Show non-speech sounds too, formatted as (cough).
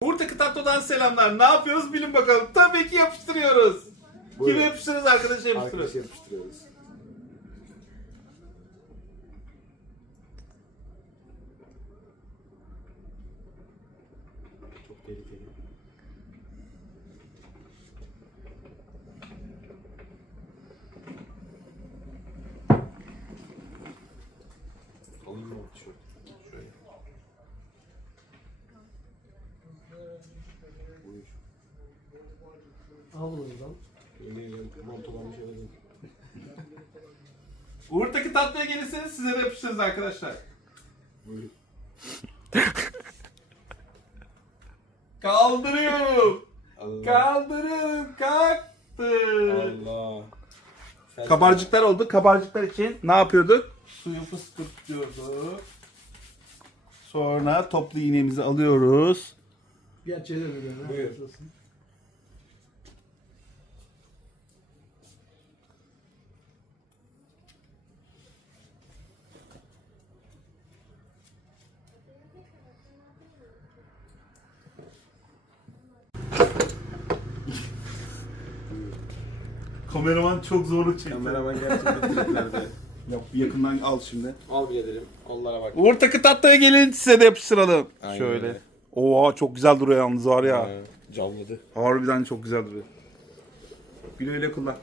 Uğur Takı Tatlı'dan selamlar. Ne yapıyoruz bilin bakalım. Tabii ki yapıştırıyoruz. Buyurun. Kimi yapıştırıyoruz? Arkadaşı yapıştırıyoruz. Arkadaşı yapıştırıyoruz. Çok tehlikeli. Al bunu buradan. Yeni yeni montolanmış alayım. (laughs) Uğur Takı Tatlı'ya gelirseniz size de yapıştırırız arkadaşlar. (laughs) Kaldırıyorum. Kaldırıyorum. Kalktı. Allah. Kabarcıklar oldu. Kabarcıklar için ne yapıyorduk? Suyu fıstıklıyorduk. Sonra toplu iğnemizi alıyoruz. Bir aç çevir bir yana. Buyur. Kameraman çok zorluk çekti. Kameraman gerçekten triplerde. (laughs) Yok bir yakından al şimdi. Al biraderim. Onlara bak. Uğur Takı Tatlı'ya gelin size de yapıştıralım. Aynen Şöyle. öyle. Oha çok güzel duruyor yalnız var ya. Ee, Canladı. Harbiden çok güzel duruyor. Güle güle kullan.